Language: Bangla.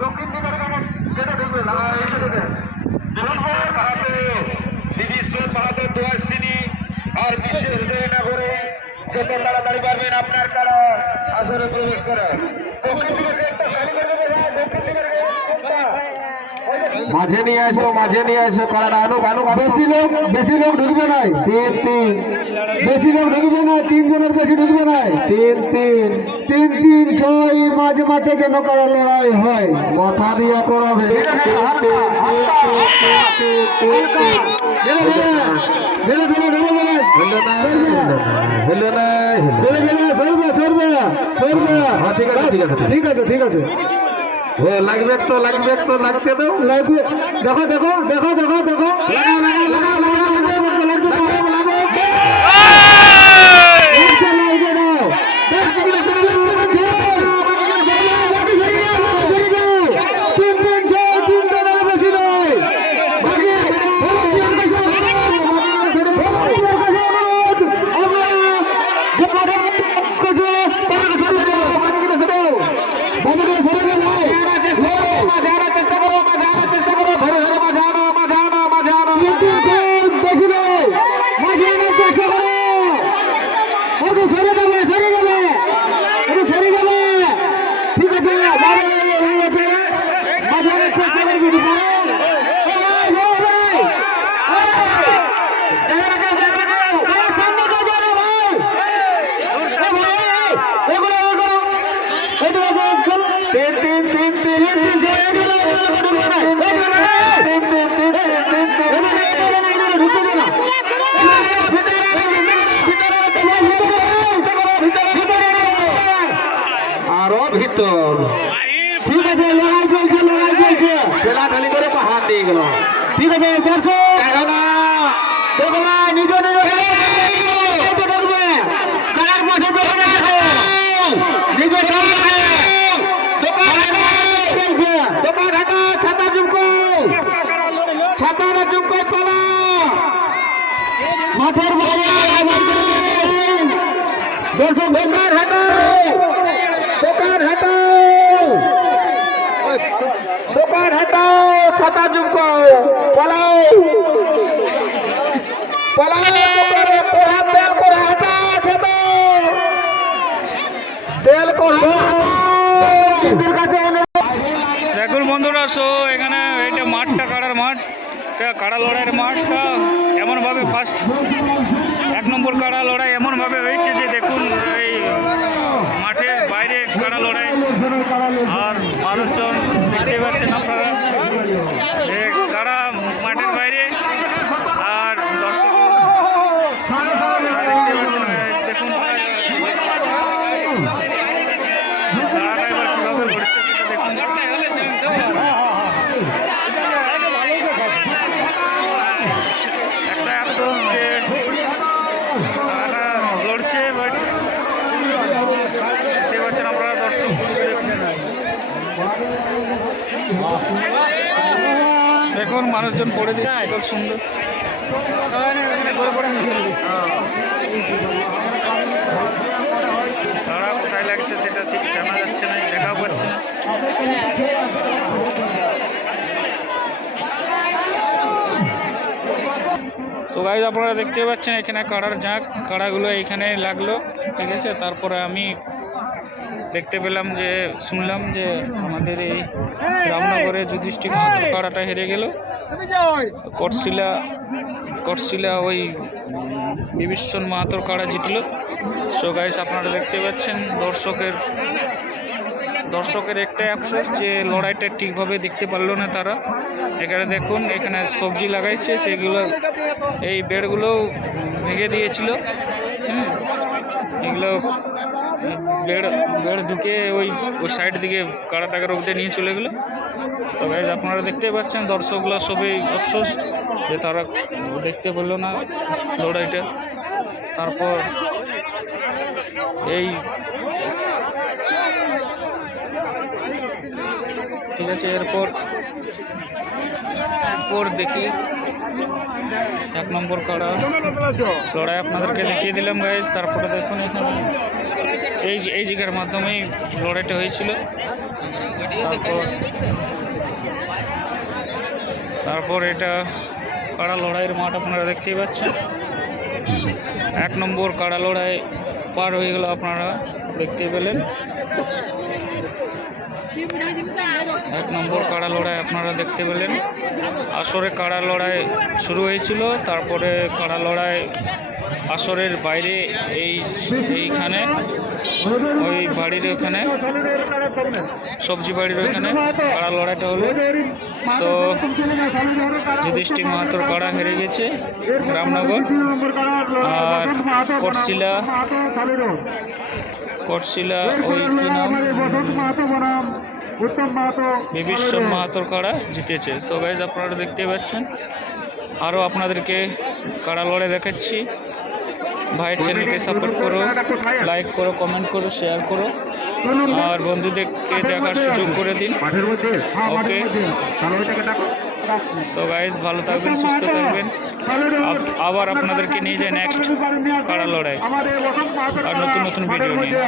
দক্ষিণ দিকের যেটা ঢুকবে না আর বিশ্বের হৃদয় না করে যত তাড়াতাড়ি পারবেন আপনার কারা আসরে প্রবেশ করে দক্ষিণ দিকে একটা খালি করে দেবে দক্ষিণ দিকের মাঝে নিয়ে আসো কারণ বেশি লোক ঢুকবে নাই বেশি লোক ঢুকবে না 3 জনের বেশি ঢুকবে নাই 3 6 মাঝে যেন কারা লড়াই হয় কথা দিয়ে করাবে ঠিক আছে লাগবে তো লাগতে দাও লাগবে দেখো আরো ভিতর ঠিক আছে লড়াই চলছে ঠেলাঠালি করে পাহাড় দিয়ে গেল ঠিক আছে মাঠের দর্শক বেকার হটাও ছাতা জুমকো পালাও দেখুন বন্ধুরা এখানে এটা মাঠটা কাড়ার মাঠ কাড়া লড়াইয়ের মাঠটা এমনভাবে ফার্স্ট 1 নম্বর কাড়া লড়াই এমনভাবে হয়েছে যে দেখুন এই মাঠের বাইরে কাড়া লড়াই আর মানুষজন দেখতে পাচ্ছেন আপনারা কাড়া মাঠের বাইরে আর দর্শক দেখতে পাচ্ছেন দেখুন কাড়াটা এবার কীভাবে ঘুরছে সেটা দেখুন একটা আফসোস যে লড়ছে বাট দেখতে পাচ্ছেন আপনারা দর্শক দেখুন মানুষজন পড়ে দিচ্ছে খুব সুন্দর তারা কোথায় লাগছে সেটা ঠিক জানা যাচ্ছে না দেখাও পাচ্ছে না সো গাইজ আপনারা দেখতে পাচ্ছেন এখানে কাড়ার ঝাঁক কাড়াগুলো এইখানে লাগলো ঠিক আছে তারপরে আমি দেখতে পেলাম যে শুনলাম যে আমাদের এই রামনগরে যুধিষ্ঠির মাহাতোর কাড়াটা হেরে গেল কটশিলা ওই বিভীষণ মাহাতোর কাড়া জিতলো সো গাইজ আপনারা দেখতে পাচ্ছেন দর্শকের একটাই আফসোস যে লড়াইটা ঠিকভাবে দেখতে পারলো না তারা এখানে দেখুন এখানে সবজি লাগাইছে সেগুলো এই বেড়গুলো ভেঙে দিয়েছিল এগুলো বেড় ঢুকে ওই সাইড দিকে কাড়াটাকে রোগতে নিয়ে চলে গেলো সবাই আপনারা দেখতে পাচ্ছেন দর্শকগুলো সবই আফসোস যে তারা দেখতে পেল না লড়াইটা তারপর এই ঠিক আছে এরপর দেখি 1 নম্বর কাড়া লড়াই আপনাদেরকে দেখিয়ে দিলাম গাইজ তারপরে দেখুন এখানে এই জায়গার মাধ্যমেই লড়াইটা হয়েছিল। তারপর এটা কাড়া লড়াইয়ের মাঠ আপনারা দেখতেই পাচ্ছেন। 1 নম্বর কাড়া লড়াই পার হয়ে গেল, আপনারা দেখতে পেলেন। 1 নম্বর কাড়া লড়াই আপনারা দেখতে পেলেন। আসরে কাড়া লড়াই শুরু হয়েছিল, তারপরে কাড়া লড়াই আসরের বাইরে এইখানে ওই বাড়ির ওখানে সবজি বাড়ির ওখানে কাড়া লড়াইটা হলো। তো যুধিষ্ঠির মাহাতোর কাড়া হেরে গেছে রামনগর, আর কটশিলা ওই কি নাম বিভীষণ মাহাতোর কাড়া জিতেছে। সো গাইজ আপনারা দেখতে পাচ্ছেন। আরও আপনাদেরকে কাড়া লড়াই দেখাচ্ছি। ভাইয়ের চ্যানেলকে সাপোর্ট করো, লাইক করো, কমেন্ট করো, শেয়ার করো, আর বন্ধুদেরকে দেখার সুযোগ করে দিন। ওকে, সো গাইজ ভালো থাকবেন, সুস্থ থাকবেন। আবার আপনাদেরকে নিয়ে যাই নেক্সট কাড়া লড়াই আর নতুন নতুন ভিডিও নিয়ে।